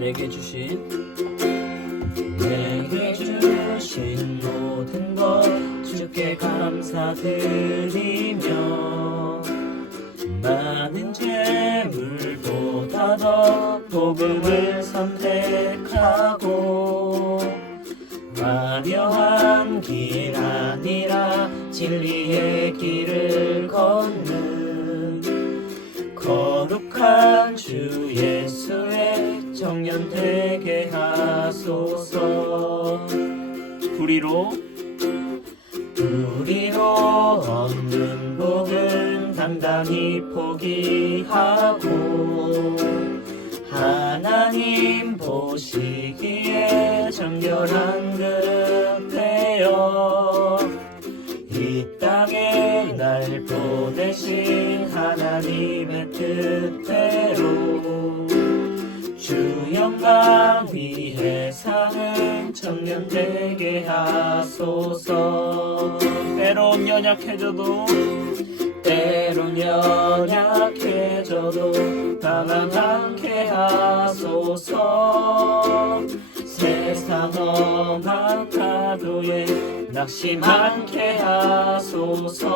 내게 주신 내게 주신 모든 것 주께 감사드리며 많은 재물보다 더 복음을 선택하고 화려한 길 아니라 진리의 길을 걷는 거룩한 주 예수의 청년 되게 하소서. 불의로? 불의로 얻는 복은 당당히 포기하고 하나님 보시기에 정결한 그릇 되어 이 땅에 날 보내신 하나님의 뜻대로 주 영광 위해 사는 청년 되게 하소서. 때론 연약해져도 때론 연약해져도 당황 않게 하소서. 세상 험한 파도에 낙심 않게 하소서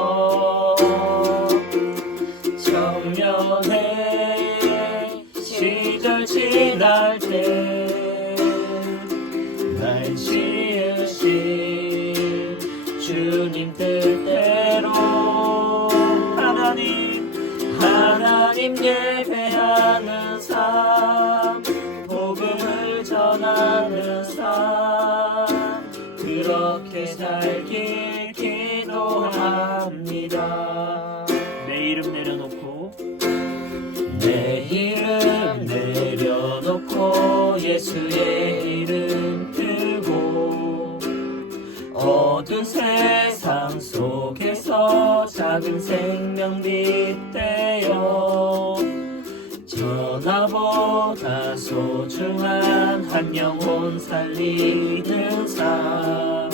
날 지으신 주님 뜻대로 하나님 하나님 예배하는 삶 복음을 전하는 삶 그렇게 살길 기도합니다. 내 이름 내려놓고 내 이름 내려놓고 예수의 어두운 세상 속에서 작은 생명 빗대어 전화보다 소중한 한 영혼 살리는 삶.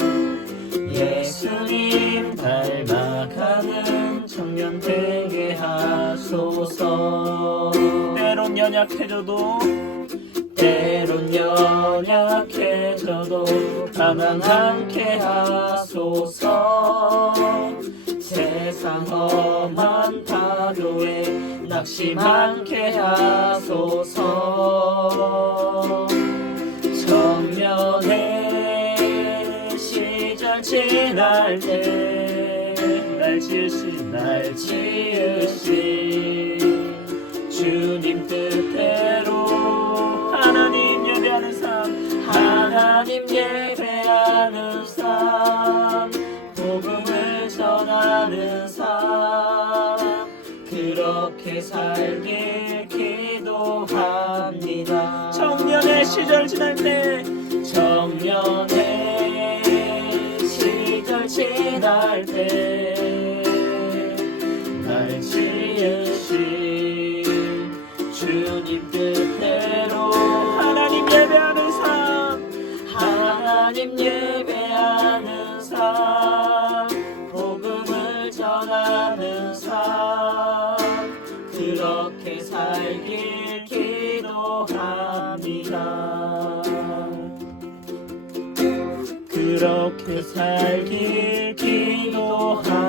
예수님 닮아가는 청년 되게 하소서. 때론 연약해져도 때론 연약해져도 당황 않게 하 소서. 세상 험한 파도에 낙심 않게 하소서. 청년의 시절 지날 때날 지으신 날 지으신 주님 뜻 그렇게 살길 기도합니다. 청년의 시절 지날 때 청년의 시절 지날 때날 지으신 주님 뜻대로 하나님 예배하는 삶. 하나님 예배하는 삶 주님께 기도합니다. 그렇게 살길 기도합니다.